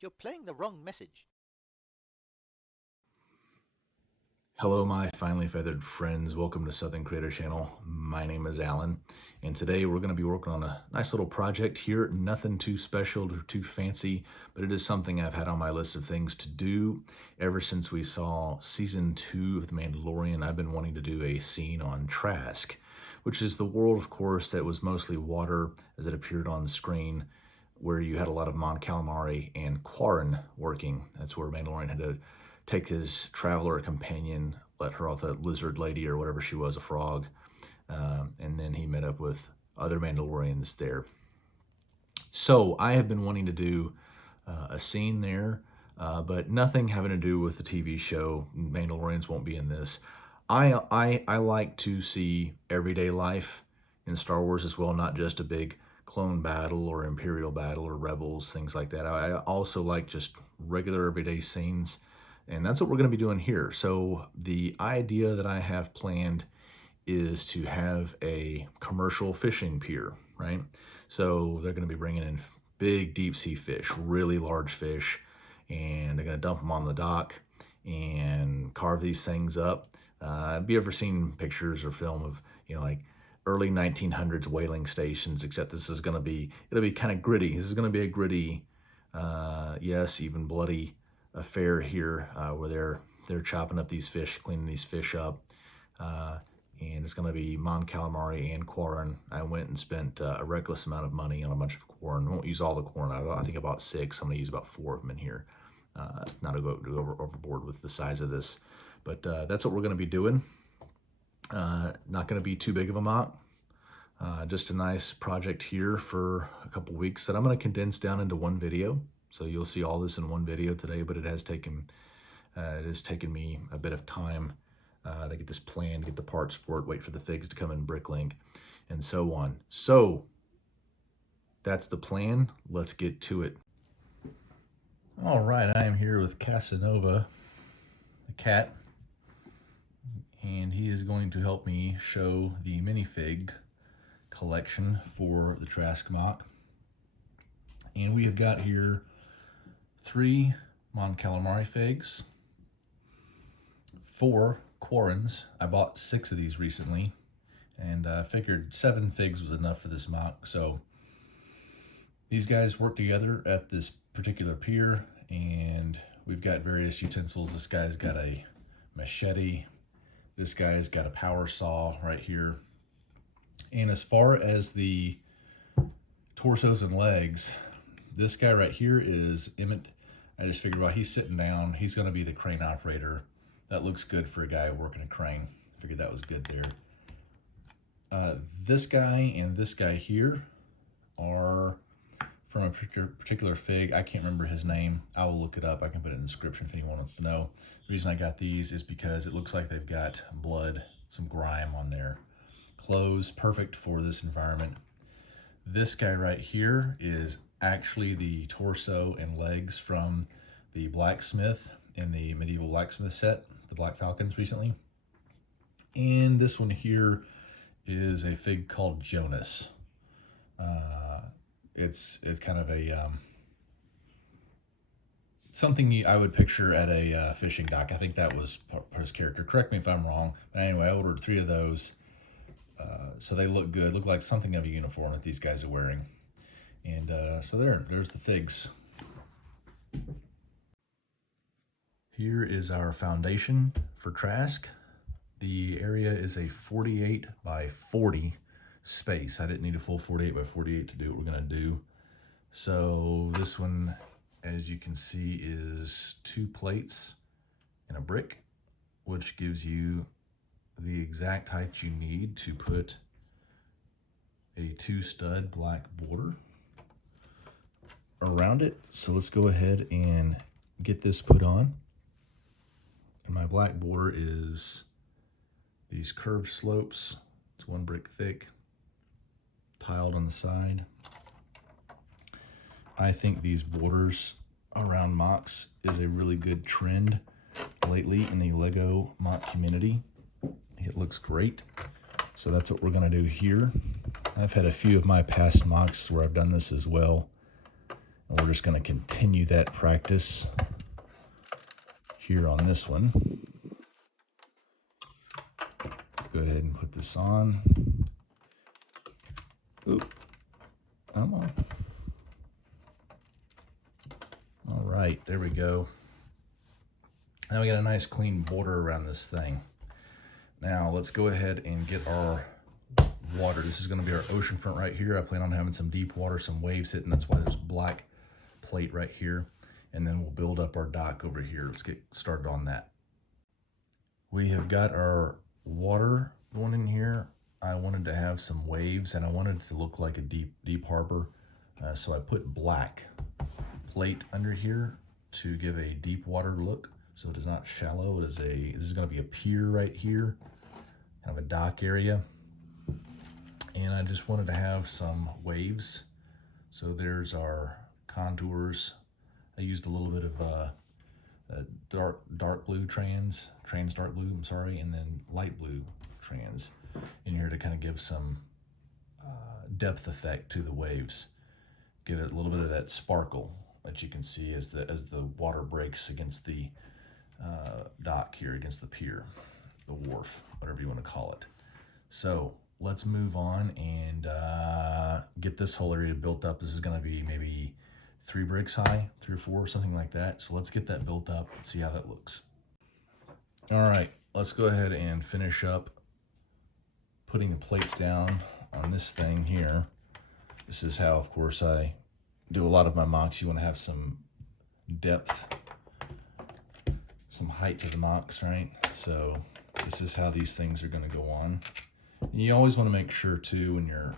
You're playing the wrong message. Hello, my finely feathered friends. Welcome to Southern Creator Channel. My name is Alan, and today we're going to be working on a nice little project here. Nothing too special or too fancy, but it is something I've had on my list of things to do ever since we saw Season 2 of The Mandalorian. I've been wanting to do a scene on Trask, which is the world, of course, that was mostly water as it appeared on the screen, where you had a lot of Mon Calamari and Quarren working. That's where Mandalorian had to take his traveler companion, let her off, that lizard lady or whatever she was, a frog, and then he met up with other Mandalorians there. So I have been wanting to do a scene there, but nothing having to do with the TV show. Mandalorians won't be in this. I like to see everyday life in Star Wars as well, not just a big clone battle or Imperial battle or Rebels, things like that. I also like just regular everyday scenes. And that's what we're going to be doing here. So the idea that I have planned is to have a commercial fishing pier, right? So they're going to be bringing in big deep sea fish, really large fish, and they're going to dump them on the dock and carve these things up. Have you ever seen pictures or film of, like early 1900s whaling stations, except this is going to be, it'll be kind of gritty. This is going to be a gritty, yes, even bloody affair here, where they're chopping up these fish, cleaning these fish up, and it's going to be Mon Calamari and Quarren. I went and spent a reckless amount of money on a bunch of Quarren. I won't use all the Quarren. I think about 6. I'm going to use about 4 of them in here, not to go overboard with the size of this, but that's what we're going to be doing. Not going to be too big of a MOC. Just a nice project here for a couple weeks that I'm going to condense down into one video. So you'll see all this in one video today, but it has taken me a bit of time to get this planned, get the parts for it, wait for the figs to come in bricklink, and so on. So that's the plan. Let's get to it. All right, I am here with Casanova, the cat, and he is going to help me show the minifig collection for the Trask MOC. And we have got here 3 Mon Calamari figs, 4 Quarrens. I bought 6 of these recently, and I figured 7 figs was enough for this MOC. So these guys work together at this particular pier, and we've got various utensils. This guy's got a machete. This guy's got a power saw right here. And as far as the torsos and legs, this guy right here is Emmett. I just figured, well, he's sitting down. He's going to be the crane operator. That looks good for a guy working a crane. Figured that was good there. This guy and this guy here are from a particular fig. I can't remember his name. I will look it up. I can put it in the description if anyone wants to know. The reason I got these is because it looks like they've got blood, some grime on their clothes. Perfect for this environment. This guy right here is actually the torso and legs from the blacksmith in the medieval blacksmith set, the Black Falcons recently. And this one here is a fig called Jonas. It's kind of a something I would picture at a fishing dock. I think that was his character. Correct me if I'm wrong. But anyway, I ordered 3 of those. So they look good, look like something of a uniform that these guys are wearing. And so there's the figs. Here is our foundation for Trask. The area is a 48 by 40 space. I didn't need a full 48 by 48 to do what we're going to do. So this one, as you can see, is 2 plates and a brick, which gives you the exact height you need to put a 2-stud black border around it. So let's go ahead and get this put on. And my black border is these curved slopes. It's 1 brick thick, tiled on the side. I think these borders around MOCs is a really good trend lately in the Lego MOC community. It looks great. So that's what we're going to do here. I've had a few of my past MOCs where I've done this as well. And we're just going to continue that practice here on this one. Go ahead and put this on. Oop. Come on. All right, there we go. Now we got a nice clean border around this thing. Now let's go ahead and get our water. This is going to be our ocean front right here. I plan on having some deep water, some waves hitting. That's why there's black plate right here. And then we'll build up our dock over here. Let's get started on that. We have got our water going in here. I wanted to have some waves and I wanted it to look like a deep harbor. So I put black plate under here to give a deep water look. So it is not shallow. This is going to be a pier right here, kind of a dock area. And I just wanted to have some waves. So there's our contours. I used a little bit of dark blue trans dark blue, I'm sorry, and then light blue trans in here to kind of give some depth effect to the waves. Give it a little bit of that sparkle that you can see as the water breaks against the dock here, against the pier, the wharf, whatever you want to call it. So let's move on and get this whole area built up. This is going to be maybe 3 bricks high, 3 or 4, something like that. So let's get that built up and see how that looks. All right, let's go ahead and finish up putting the plates down on this thing here. This is how, of course, I do a lot of my MOCs. You want to have some depth, some height to the MOCs, right? So this is how these things are going to go on. And you always want to make sure too, when you're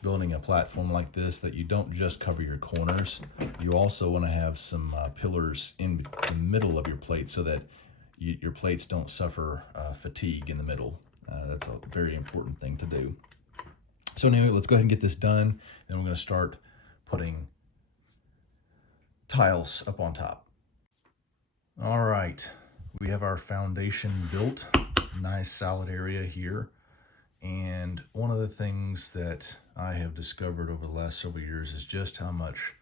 building a platform like this, that you don't just cover your corners. You also want to have some pillars in the middle of your plate so that your plates don't suffer fatigue in the middle. That's a very important thing to do. So anyway, let's go ahead and get this done. Then we're going to start putting tiles up on top. All right, we have our foundation built. Nice solid area here. And one of the things that I have discovered over the last several years is just how much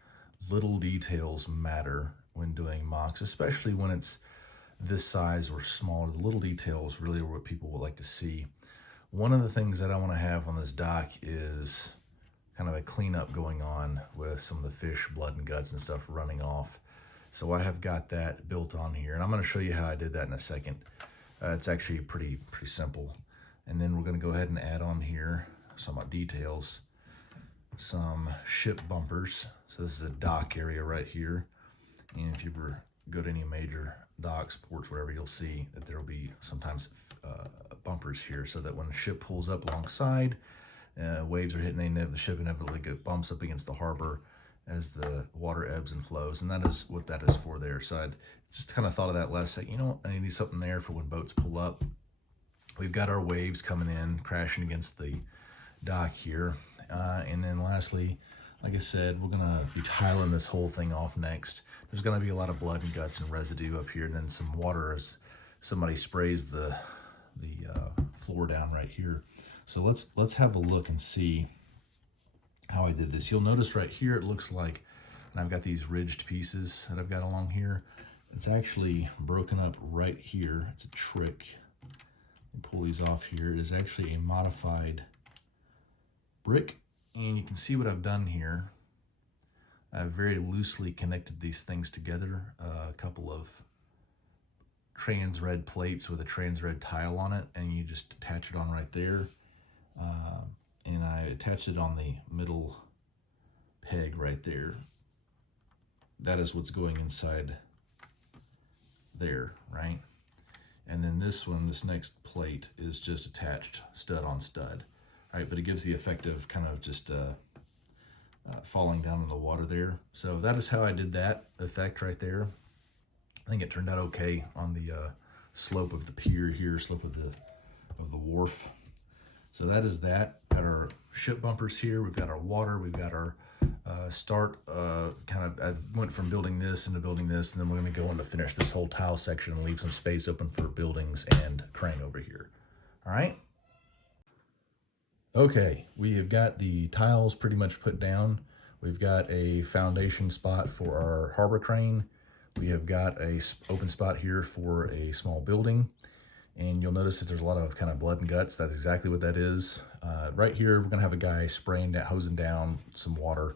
little details matter when doing MOCs, especially when it's this size or smaller. The little details really are what people would like to see. One of the things that I want to have on this dock is kind of a cleanup going on with some of the fish blood and guts and stuff running off. So I have got that built on here, and I'm going to show you how I did that in a second. It's actually pretty simple. And then we're going to go ahead and add on here some details, some ship bumpers. So this is a dock area right here. And if you ever go to any major docks, ports, whatever, you'll see that there will be sometimes bumpers here, so that when the ship pulls up alongside, waves are hitting, the ship inevitably bumps up against the harbor as the water ebbs and flows. And that is what that is for there. So I just kind of thought of that last second. You know what? I need something there for when boats pull up. We've got our waves coming in, crashing against the dock here. And then lastly, like I said, we're gonna be tiling this whole thing off next. There's gonna be a lot of blood and guts and residue up here, and then some water as somebody sprays the floor down right here. So let's have a look and see how I did this. You'll notice right here, it looks like, and I've got these ridged pieces that I've got along here. It's actually broken up right here. It's a trick. Pull these off here. It is actually a modified brick, and you can see what I've done here. I've very loosely connected these things together. A couple of trans red plates with a trans red tile on it, and you just attach it on right there. And I attached it on the middle peg right there. That is what's going inside there, right? And then this one, this next plate, is just attached stud on stud, right? But it gives the effect of kind of just falling down in the water there. So that is how I did that effect right there. I think it turned out okay on the slope of the pier here, slope of the wharf. So that is that. Got our ship bumpers here. We've got our water. We've got our I went from building this into building this, and then we're going to go in to finish this whole tile section and leave some space open for buildings and crane over here. All right. Okay, we have got the tiles pretty much put down. We've got a foundation spot for our harbor crane. We have got a open spot here for a small building. And you'll notice that there's a lot of kind of blood and guts. That's exactly what that is. Right here, we're gonna have a guy spraying that, hosing down some water,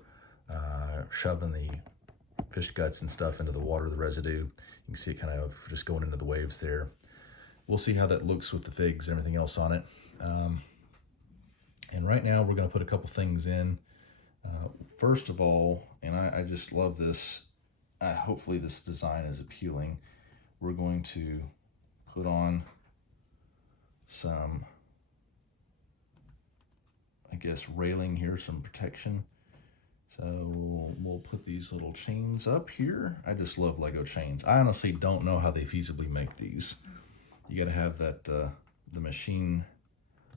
shoving the fish guts and stuff into the water, the residue. You can see it kind of just going into the waves there. We'll see how that looks with the figs and everything else on it. And right now we're gonna put a couple things in. First of all, and I just love this, hopefully this design is appealing. We're going to put on some, I guess, railing here, some protection. So we'll put these little chains up here. I just love Lego chains. I honestly don't know how they feasibly make these. You gotta have that, the machine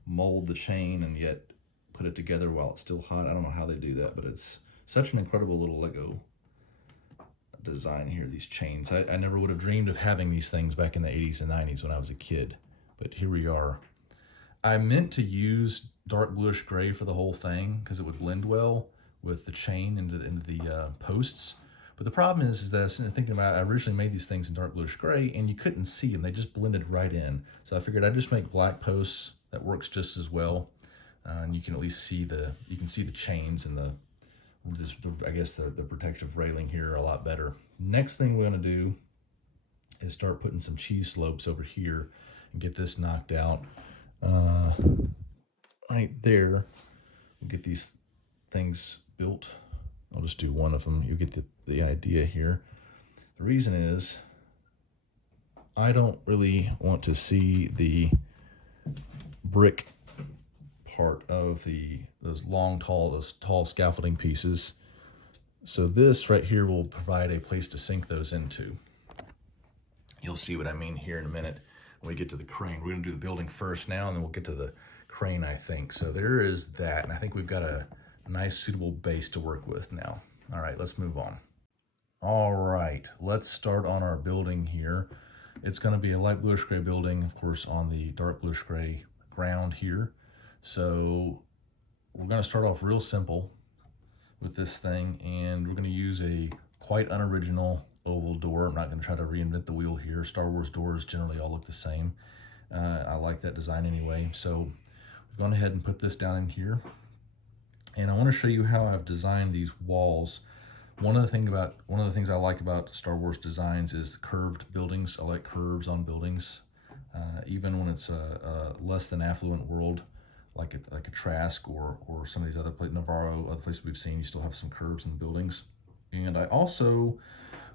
mold the chain and yet put it together while it's still hot. I don't know how they do that, but it's such an incredible little Lego design here, these chains. I never would have dreamed of having these things back in the 80s and 90s when I was a kid, but here we are. I meant to use dark bluish gray for the whole thing because it would blend well with the chain into the posts. But the problem is that thinking about it, I originally made these things in dark bluish gray and you couldn't see them. They just blended right in. So I figured I'd just make black posts. That works just as well. And you can at least see the chains and I guess the protective railing here a lot better. Next thing we're gonna do is start putting some cheese slopes over here and get this knocked out. Right there, we'll get these things built. I'll just do one of them. You get the idea here. The reason is I don't really want to see the brick part of those tall scaffolding pieces. So this right here will provide a place to sink those into. You'll see what I mean here in a minute when we get to the crane. We're gonna do the building first now, and then we'll get to the crane, I think. So there is that, and I think we've got a nice suitable base to work with now. All right, let's move on. All right, let's start on our building here. It's gonna be a light bluish gray building, of course, on the dark bluish gray ground here. So we're gonna start off real simple with this thing, and we're gonna use a quite unoriginal oval door. I'm not gonna try to reinvent the wheel here. Star Wars doors generally all look the same. I like that design anyway. So we've gone ahead and put this down in here. And I wanna show you how I've designed these walls. One of the things I like about Star Wars designs is curved buildings. I like curves on buildings. Even when it's a less than affluent world, like a Trask or some of these other places, Navarro, other places we've seen, you still have some curves in the buildings. And I also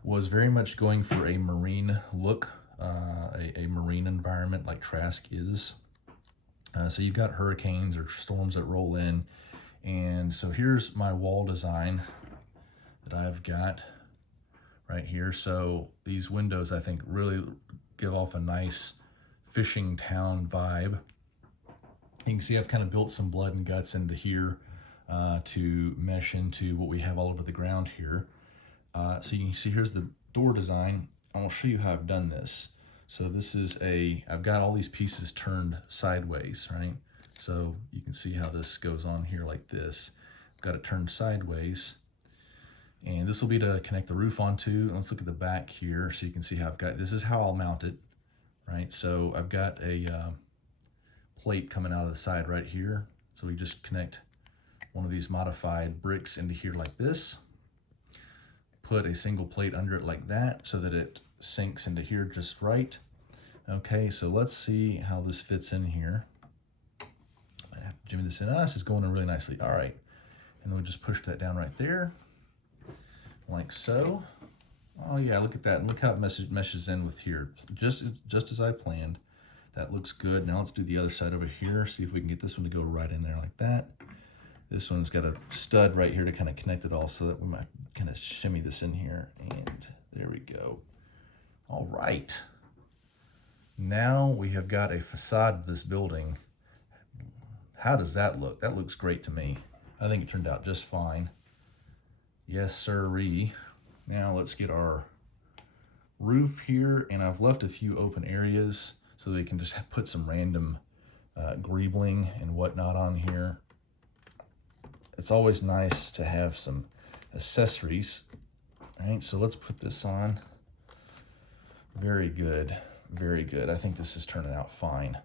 was very much going for a marine look, a marine environment like Trask is. So you've got hurricanes or storms that roll in. And so here's my wall design that I've got right here. So these windows, I think, really give off a nice fishing town vibe. You can see I've kind of built some blood and guts into here to mesh into what we have all over the ground here. So you can see here's the door design. I will show you how I've done this. So this is I've got all these pieces turned sideways, right? So you can see how this goes on here like this. I've got it turned sideways. And this will be to connect the roof onto. And let's look at the back here so you can see how this is how I'll mount it, right? So I've got a plate coming out of the side right here. So we just connect one of these modified bricks into here like this. Put a single plate under it like that so that it sinks into here just right. Okay, so let's see how this fits in here. I have to jimmy this in. This is going in really nicely. All right, and then we just push that down right there, like so. Oh yeah, look at that. And look how it meshes in with here, just as I planned. That looks good. Now let's do the other side over here. See if we can get this one to go right in there like that. This one's got a stud right here to kind of connect it all, so that we might kind of shimmy this in here. And there we go. All right. Now we have got a facade to this building. How does that look? That looks great to me. I think it turned out just fine. Yes, sirree. Now let's get our roof here, and I've left a few open areas so they can just put some random greebling and whatnot on here. It's always nice to have some accessories. All right, so let's put this on. Very good, very good. I think this is turning out fine.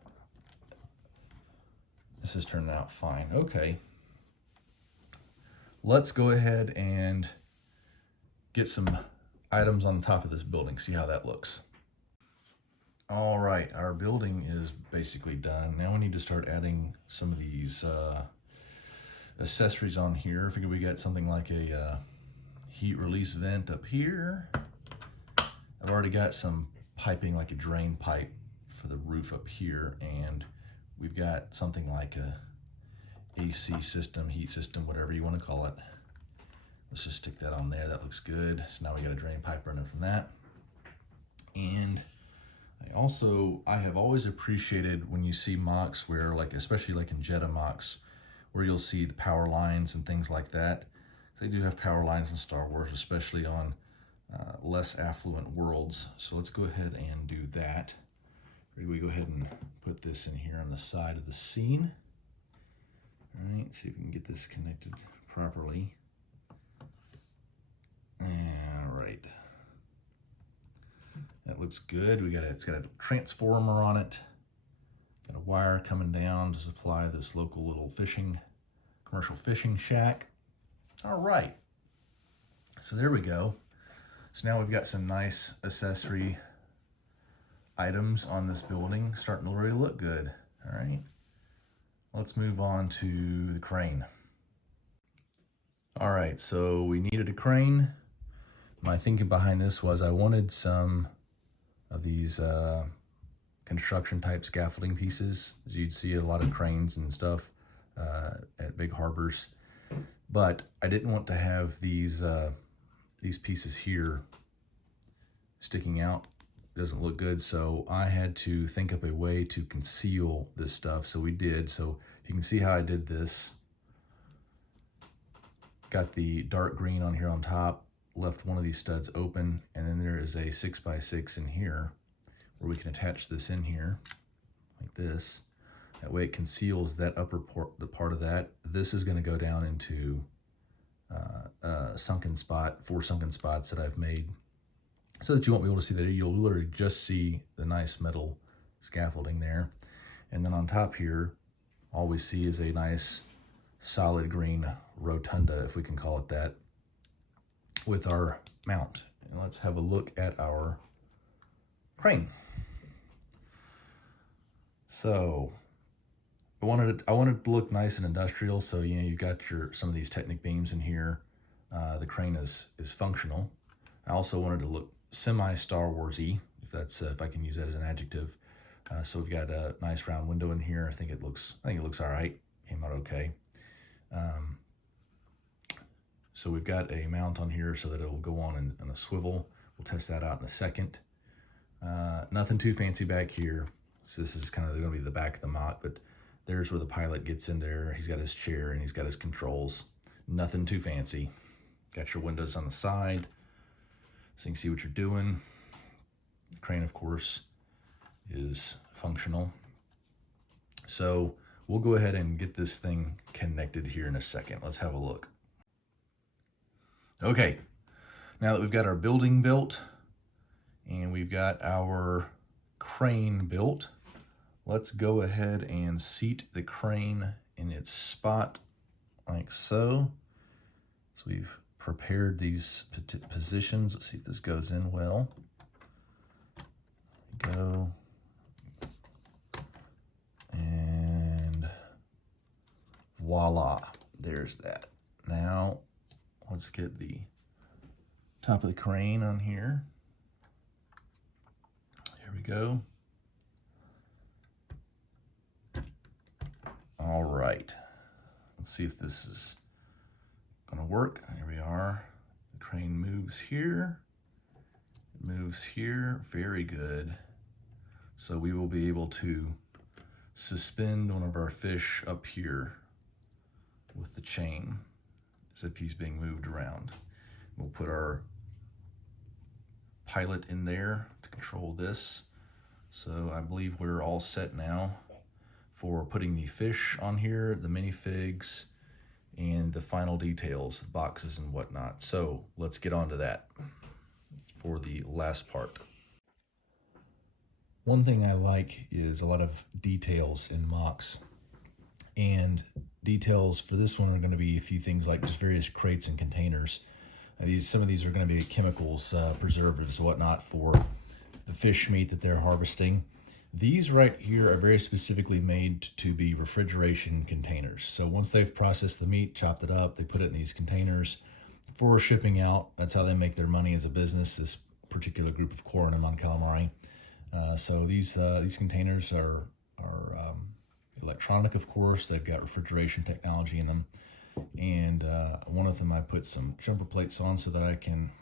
This is turning out fine. Okay. Let's go ahead and get some items on the top of this building, see how that looks. All right, our building is basically done. Now we need to start adding some of these accessories on here. I figure we got something like a heat release vent up here. I've already got some piping, like a drain pipe for the roof up here, and we've got something like a AC system, heat system, whatever you want to call it. Let's just stick that on there. That looks good. So now we got a drain pipe running from that. And I have always appreciated when you see MOCs where, like, especially like in Jetta MOCs, where you'll see the power lines and things like that. They do have power lines in Star Wars, especially on less affluent worlds. So let's go ahead and do that. We go ahead and put this in here on the side of the scene. All right, see if we can get this connected properly. All right. That looks good. It's got a transformer on it. Got a wire coming down to supply this local little commercial fishing shack. All right. So there we go. So now we've got some nice accessory items on this building, starting to really look good. All right. Let's move on to the crane. All right, so we needed a crane. My thinking behind this was I wanted some of these construction type scaffolding pieces. As you'd see a lot of cranes and stuff at big harbors, but I didn't want to have these pieces here sticking out. It doesn't look good, so I had to think up a way to conceal this stuff. So we did. So you can see how I did this. Got the dark green on here on top, left one of these studs open, and then there is a 6x6 in here where we can attach this in here like this. That way it conceals that upper the part of that. This is going to go down into a sunken spot, 4 sunken spots that I've made, so that you won't be able to see that. You'll literally just see the nice metal scaffolding there. And then on top here, all we see is a nice solid green rotunda, if we can call it that, with our mount. And let's have a look at our crane. So I wanted it to look nice and industrial. So, you know, you've got some of these Technic beams in here. The crane is functional. I also wanted to look semi-Star Wars-y, if I can use that as an adjective. So we've got a nice round window in here. I think it looks all right. Came out okay. So we've got a mount on here so that it will go on in a swivel. We'll test that out in a second. Nothing too fancy back here. So this is kind of going to be the back of the MOC, but there's where the pilot gets in there. He's got his chair and he's got his controls. Nothing too fancy. Got your windows on the side so you can see what you're doing. The crane, of course, is functional. So we'll go ahead and get this thing connected here in a second. Let's have a look. Okay, now that we've got our building built and we've got our crane built, let's go ahead and seat the crane in its spot like so. So we've prepared these positions. Let's see if this goes in well. Go. And voila, there's that. Now let's get the top of the crane on here. Here we go. All right, let's see if this is gonna work. Here we are. The crane moves here. It moves here. Very good. So we will be able to suspend one of our fish up here with the chain as if he's being moved around. We'll put our pilot in there to control this. So I believe we're all set now for putting the fish on here, the minifigs, and the final details, boxes and whatnot. So let's get on to that for the last part. One thing I like is a lot of details in MOCs, and details for this one are going to be a few things like just various crates and containers. Some of these are going to be chemicals, preservatives, whatnot for the fish meat that they're harvesting. These right here are very specifically made to be refrigeration containers. So once they've processed the meat, chopped it up, they put it in these containers for shipping out. That's how they make their money as a business, this particular group of Quarrens and Mon Calamari. So these containers are electronic, of course. They've got refrigeration technology in them. And one of them I put some jumper plates on so that I can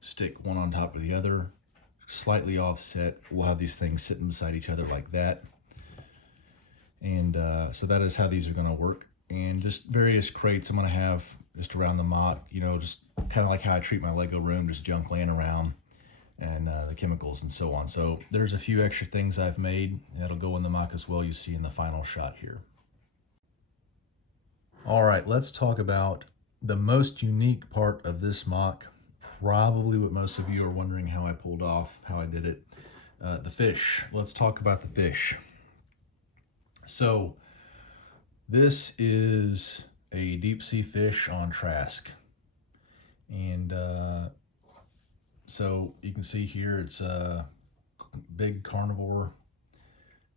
stick one on top of the other, slightly offset. We'll have these things sitting beside each other like that. And so that is how these are going to work. And just various crates I'm going to have just around the MOC, you know, just kind of like how I treat my Lego room, just junk laying around, and the chemicals and so on. So there's a few extra things I've made that'll go in the MOC as well. You see in the final shot here. All right, let's talk about the most unique part of this MOC. Probably what most of you are wondering how I pulled off, how I did it. The fish. Let's talk about the fish. So this is a deep sea fish on Trask. And so you can see here it's a big carnivore.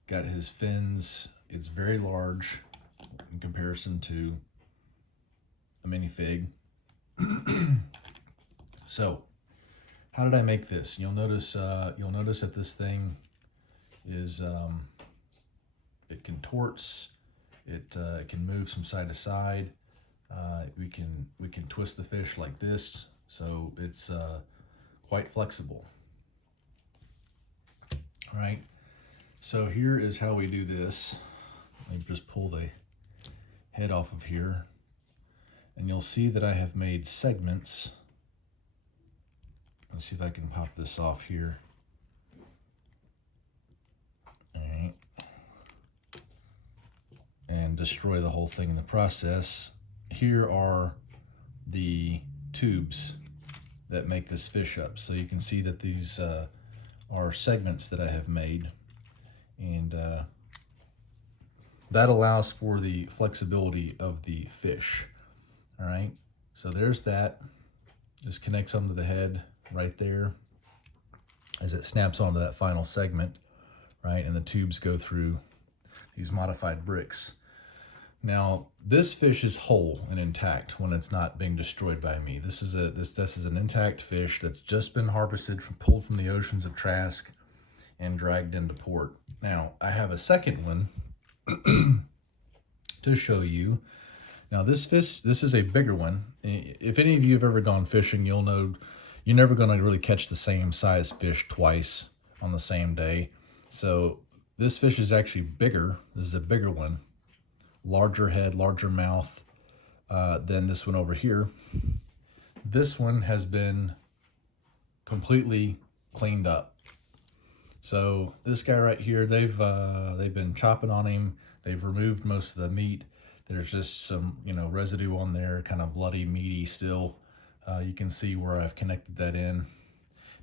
Got his fins. It's very large in comparison to a minifig. So how did I make this? You'll notice that this thing is it contorts, it can move from side to side. We can twist the fish like this, so it's quite flexible. All right, so here is how we do this. Let me just pull the head off of here, and you'll see that I have made segments. Let's see if I can pop this off here. All right, and destroy the whole thing in the process. Here are the tubes that make this fish up. So you can see that these are segments that I have made, and that allows for the flexibility of the fish. All right, so there's that. Just connects onto the head right there as it snaps onto that final segment, right? And the tubes go through these modified bricks. Now, this fish is whole and intact when it's not being destroyed by me. This is an intact fish that's just been harvested, pulled from the oceans of Trask and dragged into port. Now, I have a second one to show you. Now, this fish, this is a bigger one. If any of you have ever gone fishing, you'll know you're never going to really catch the same size fish twice on the same day. So this fish is actually bigger. This is a bigger one. Larger head, larger mouth than this one over here. This one has been completely cleaned up. So this guy right here, they've been chopping on him. They've removed most of the meat. There's just some, residue on there, kind of bloody, meaty still. You can see where I've connected that in.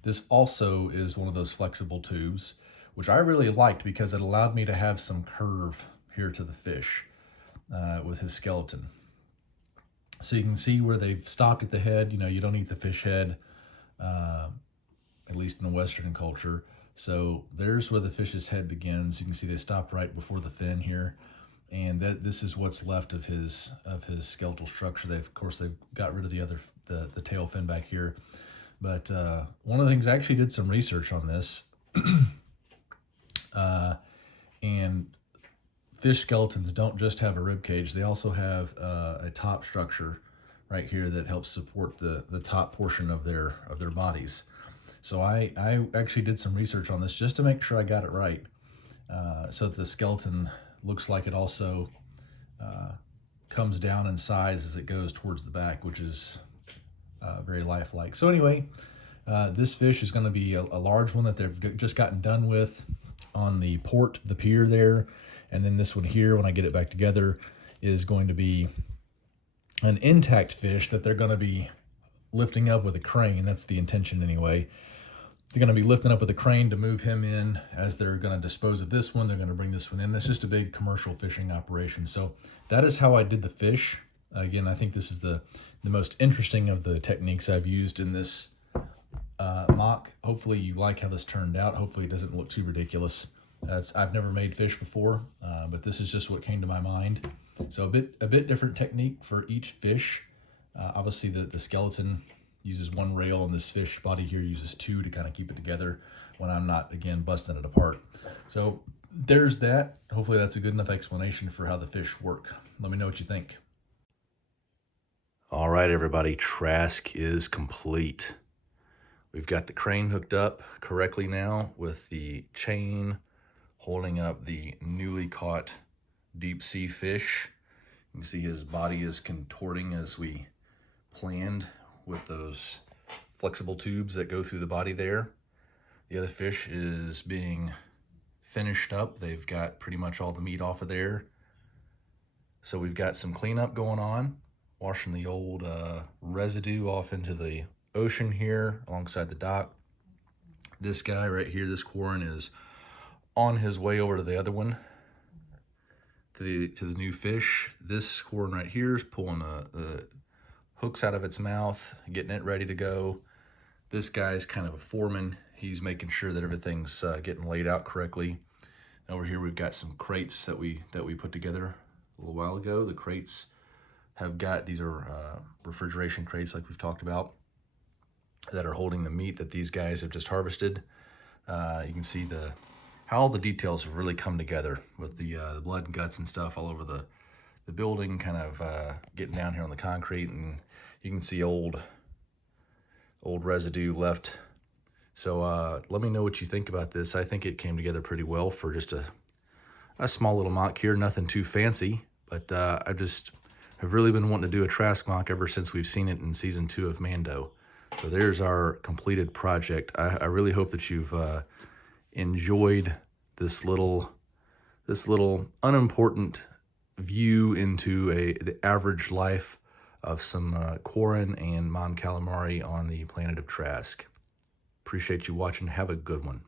This also is one of those flexible tubes, which I really liked because it allowed me to have some curve here to the fish with his skeleton. So you can see where they've stopped at the head. You don't eat the fish head, at least in the Western culture. So there's where the fish's head begins. You can see they stopped right before the fin here. And this is what's left of his skeletal structure. They've got rid of the tail fin back here. But one of the things, I actually did some research on this, and fish skeletons don't just have a rib cage. They also have a top structure right here that helps support the top portion of their bodies. So I actually did some research on this just to make sure I got it right, so that the skeleton looks like it also comes down in size as it goes towards the back, which is very lifelike. So anyway, this fish is going to be a large one that they've just gotten done with on the pier there. And then this one here, when I get it back together, is going to be an intact fish that they're going to be lifting up with a crane. That's the intention anyway. They're going to be lifting up with a crane to move him in as they're going to dispose of this one. They're going to bring this one in. It's just a big commercial fishing operation. So that is how I did the fish. Again, I think this is the most interesting of the techniques I've used in this MOC. Hopefully you like how this turned out. Hopefully it doesn't look too ridiculous. I've never made fish before, but this is just what came to my mind. So a bit different technique for each fish. Obviously the skeleton uses one rail, and this fish body here uses two to kind of keep it together when I'm not, again, busting it apart. So there's that. Hopefully that's a good enough explanation for how the fish work. Let me know what you think. All right, everybody, Trask is complete. We've got the crane hooked up correctly now with the chain holding up the newly caught deep sea fish. You can see his body is contorting as we planned with those flexible tubes that go through the body there. The other fish is being finished up. They've got pretty much all the meat off of there. So we've got some cleanup going on, washing the old residue off into the ocean here alongside the dock. This guy right here, this Quarren, is on his way over to the other one, to the new fish. This Quarren right here is pulling the hooks out of its mouth, getting it ready to go. This guy's kind of a foreman. He's making sure that everything's getting laid out correctly. Over here we've got some crates that we put together a little while ago. The crates have got, these are refrigeration crates like we've talked about, that are holding the meat that these guys have just harvested. You can see how all the details have really come together with the blood and guts and stuff all over the building, kind of getting down here on the concrete, and you can see old residue left. So let me know what you think about this. I think it came together pretty well for just a small little MOC here, nothing too fancy, but I just have really been wanting to do a Trask MOC ever since we've seen it in season 2 of Mando. So there's our completed project. I really hope that you've enjoyed this little unimportant view into the average life of some Quarren and Mon Calamari on the planet of Trask. Appreciate you watching. Have a good one.